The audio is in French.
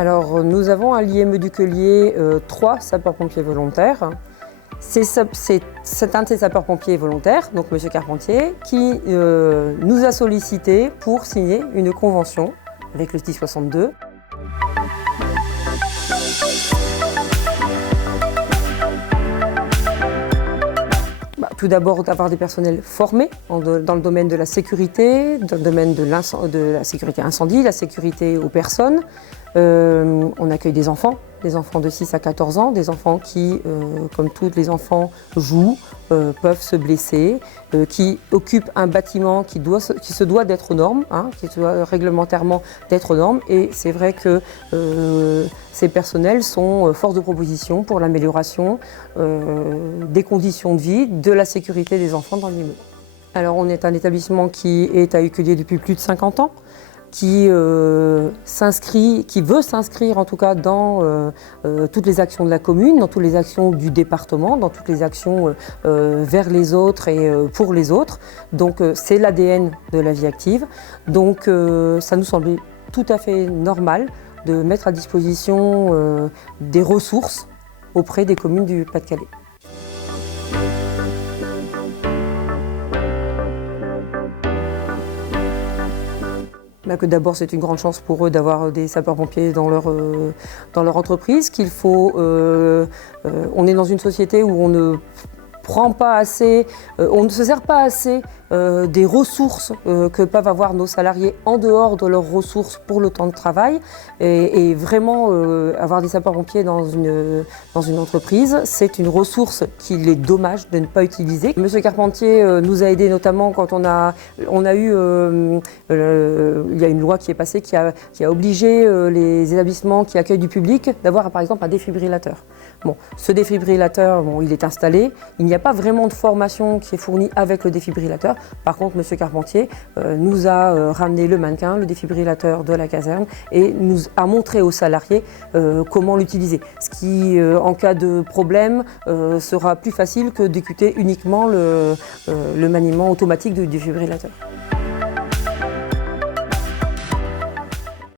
Alors, nous avons à l'IME du Queulier 3 sapeurs-pompiers volontaires. C'est un de ces sapeurs-pompiers volontaires, donc M. Carpentier, qui nous a sollicité pour signer une convention avec le SDIS 62. Tout d'abord, d'avoir des personnels formés dans le domaine de la sécurité, dans le domaine de la sécurité incendie, la sécurité aux personnes. On accueille des enfants de 6 à 14 ans, des enfants qui, comme tous les enfants, jouent, peuvent se blesser, qui occupent un bâtiment qui se doit d'être aux normes, qui doit réglementairement d'être aux normes. Et c'est vrai que ces personnels sont force de proposition pour l'amélioration des conditions de vie, de la sécurité des enfants dans l'immeuble. Alors on est un établissement qui est à Ucquelier depuis plus de 50 ans, qui veut s'inscrire en tout cas dans toutes les actions de la commune, dans toutes les actions du département, dans toutes les actions vers les autres et pour les autres. Donc c'est l'ADN de la vie active. Donc ça nous semblait tout à fait normal de mettre à disposition des ressources auprès des communes du Pas-de-Calais. Que d'abord c'est une grande chance pour eux d'avoir des sapeurs-pompiers dans leur entreprise, on est dans une société où on ne prend pas assez, on ne se sert pas assez des ressources que peuvent avoir nos salariés en dehors de leurs ressources pour le temps de travail. Et vraiment, avoir des sapeurs-pompiers dans une entreprise, c'est une ressource qu'il est dommage de ne pas utiliser. Monsieur Carpentier nous a aidés notamment quand on a eu, il y a une loi qui est passée qui a obligé les établissements qui accueillent du public d'avoir par exemple un défibrillateur. Bon, ce défibrillateur, il est installé, il n'y a pas vraiment de formation qui est fournie avec le défibrillateur. Par contre, M. Carpentier nous a ramené le mannequin, le défibrillateur de la caserne et nous a montré aux salariés comment l'utiliser. Ce qui, en cas de problème, sera plus facile que d'écouter uniquement le maniement automatique du défibrillateur.